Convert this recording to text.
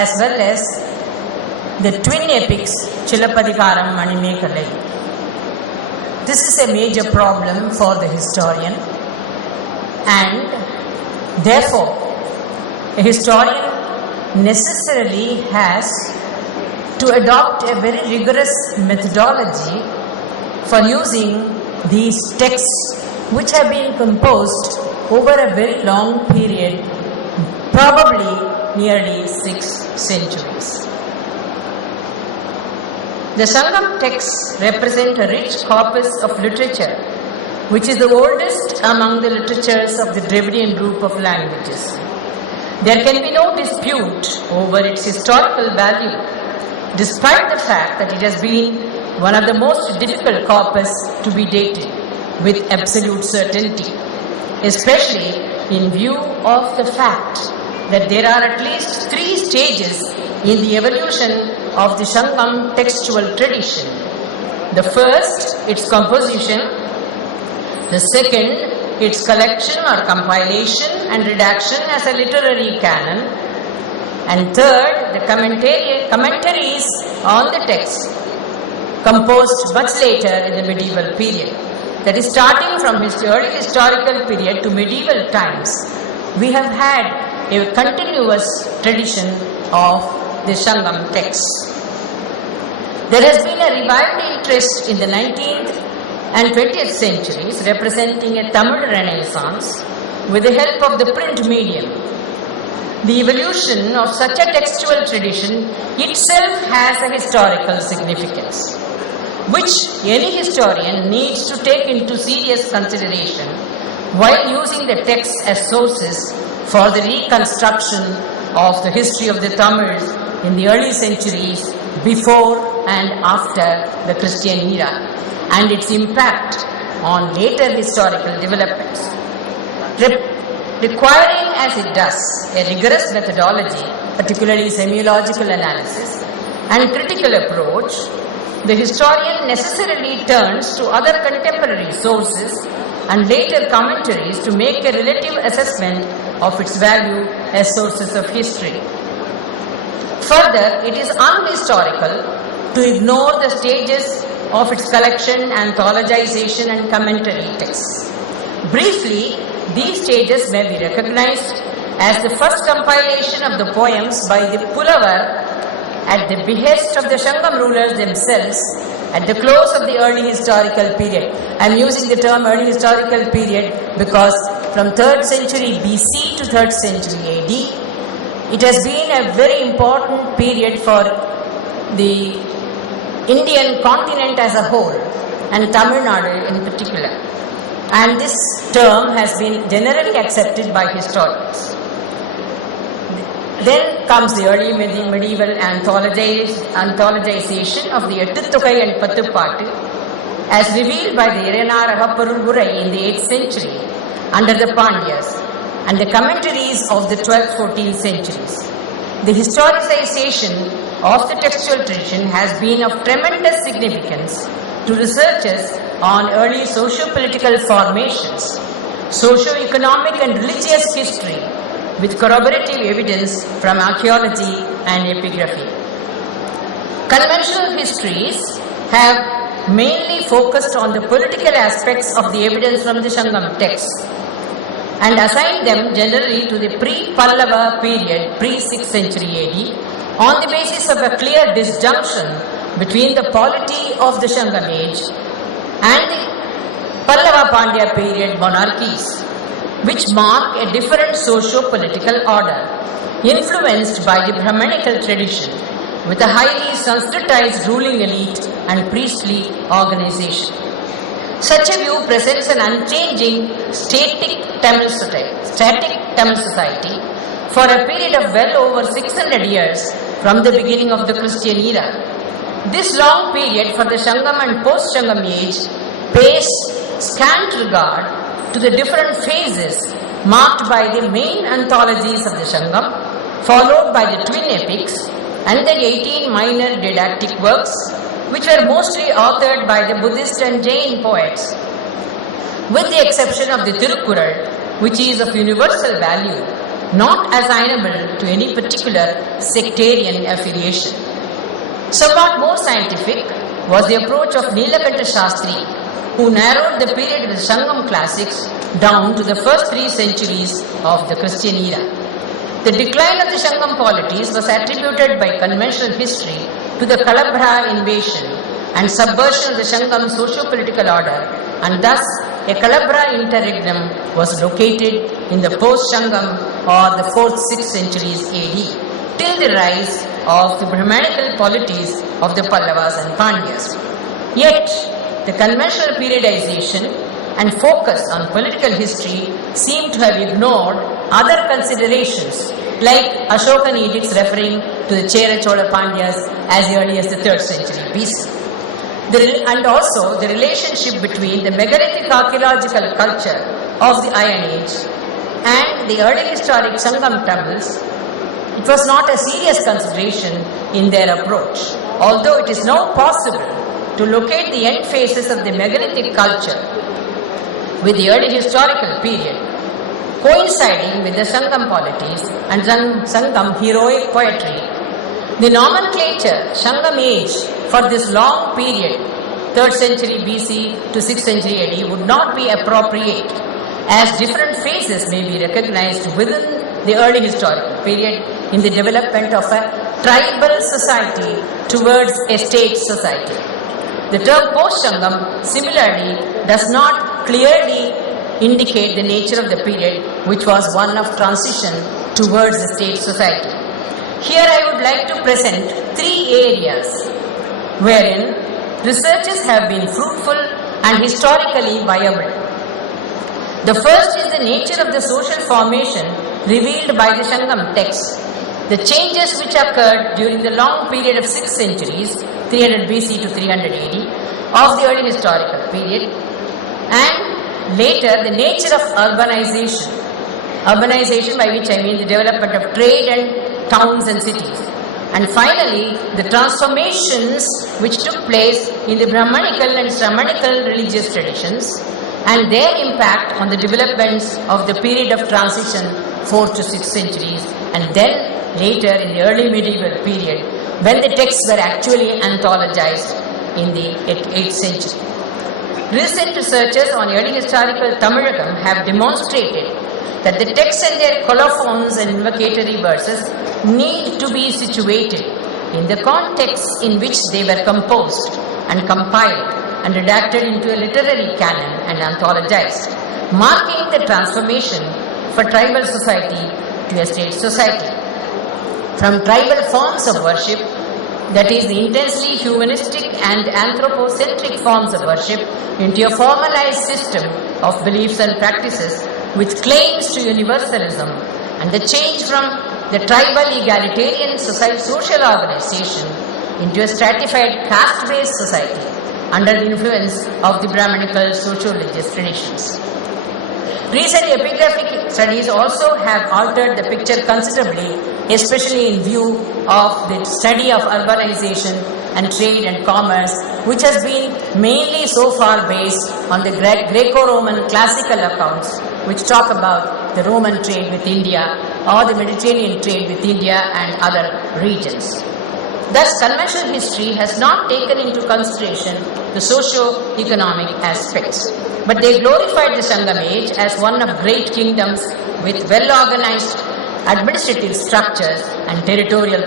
as well as the twin epics Chilapadikaram, Manimekalai. This is a major problem for the historian, and therefore a historian necessarily has to adopt a very rigorous methodology for using these texts, which have been composed over a very long period, probably nearly 6 centuries. The Sangam texts represent a rich corpus of literature, which is the oldest among the literatures of the Dravidian group of languages. There can be no dispute over its historical value, despite the fact that it has been one of the most difficult corpus to be dated with absolute certainty, especially in view of the fact that there are at least 3 stages in the evolution of the Sangam textual tradition. The first, its composition; the second, its collection or compilation and redaction as a literary canon; and third, the commentaries on the text, composed much later in the medieval period. That is, starting from early historical period to medieval times, we have had a continuous tradition of the Sangam texts. There has been a revived interest in the 19th and 20th centuries, representing a Tamil renaissance with the help of the print medium. The evolution of such a textual tradition itself has a historical significance, which any historian needs to take into serious consideration while using the texts as sources for the reconstruction of the history of the Tamils in the early centuries before and after the Christian era, and its impact on later historical developments. Requiring as it does a rigorous methodology, particularly semiological analysis and critical approach, the historian necessarily turns to other contemporary sources and later commentaries to make a relative assessment of its value as sources of history. Further, it is unhistorical to ignore the stages of its collection, anthologization and commentary texts. Briefly, these stages may be recognized as the first compilation of the poems by the Pulavar at the behest of the Sangam rulers themselves at the close of the early historical period. I am using the term early historical period because from 3rd century BC to 3rd century AD, it has been a very important period for the Indian continent as a whole and Tamil Nadu in particular. And this term has been generally accepted by historians. Then comes the early medieval anthologization of the Ettuttogai and Pathupattu as revealed by the Iranar Agapparul in the 8th century under the Pandyas, and the commentaries of the 12th, 14th centuries. The historicization of the textual tradition has been of tremendous significance to researchers on early socio-political formations, socio-economic and religious history, with corroborative evidence from archaeology and epigraphy. Conventional histories have mainly focused on the political aspects of the evidence from the Sangam texts and assigned them generally to the pre-Pallava period, pre-6th century AD, on the basis of a clear disjunction between the polity of the Sangam age and the Pallava Pandya period monarchies, which mark a different socio-political order, influenced by the Brahmanical tradition, with a highly Sanskritized ruling elite and priestly organization. Such a view presents an unchanging, static Tamil society for a period of well over 600 years from the beginning of the Christian era. This long period for the Sangam and post-Sangam age pays scant regard to the different phases marked by the main anthologies of the Sangam, followed by the twin epics and the 18 minor didactic works, which were mostly authored by the Buddhist and Jain poets. With the exception of the Tirukkural, which is of universal value, not assignable to any particular sectarian affiliation. Somewhat more scientific was the approach of Nilakanta Shastri, who narrowed the period of the Sangam classics down to the first 3 centuries of the Christian era. The decline of the Sangam polities was attributed by conventional history to the Kalabhra invasion and subversion of the Sangam socio-political order, and thus a Kalabhra interregnum was located in the post-Sangam or the 4th-6th centuries AD, till the rise of the Brahmanical polities of the Pallavas and Pandyas. Yet, the conventional periodization and focus on political history seem to have ignored other considerations like Ashokan edicts referring to the Chera Chola Pandyas as early as the 3rd century BC. And also the relationship between the megalithic archaeological culture of the Iron Age and the early historic Sangam Tamils. It was not a serious consideration in their approach, although it is now possible to locate the end phases of the megalithic culture with the early historical period, coinciding with the Sangam polities and Sangam heroic poetry. The nomenclature Sangam age for this long period, 3rd century BC to 6th century AD, would not be appropriate, as different phases may be recognized within the early historical period in the development of a tribal society towards a state society. The term post-Sangam similarly does not clearly indicate the nature of the period, which was one of transition towards a state society. Here I would like to present 3 areas wherein researches have been fruitful and historically viable. The first is the nature of the social formation revealed by the Sangam texts, the changes which occurred during the long period of 6 centuries, 300 BC to 300 AD, of the early historical period, and later the nature of urbanization. Urbanization, by which I mean the development of trade and towns and cities. And finally, the transformations which took place in the Brahmanical and Shramanical religious traditions and their impact on the developments of the period of transition 4th to 6th centuries, and then later in the early medieval period when the texts were actually anthologized in the 8th century. Recent researchers on early historical Tamilagam have demonstrated that the texts and their colophons and invocatory verses need to be situated in the context in which they were composed and compiled and redacted into a literary canon and anthologized, marking the transformation for tribal society to a state society. From tribal forms of worship, that is the intensely humanistic and anthropocentric forms of worship, into a formalized system of beliefs and practices with claims to universalism, and the change from the tribal egalitarian social organization into a stratified caste-based society under the influence of the Brahmanical socio-religious traditions. Recent epigraphic studies also have altered the picture considerably, especially in view of the study of urbanization and trade and commerce, which has been mainly so far based on the Greco-Roman classical accounts, which talk about the Roman trade with India or the Mediterranean trade with India and other regions. Thus, conventional history has not taken into consideration the socio-economic aspects, but they glorified the Sangam age as one of great kingdoms with well-organized administrative structures and territorial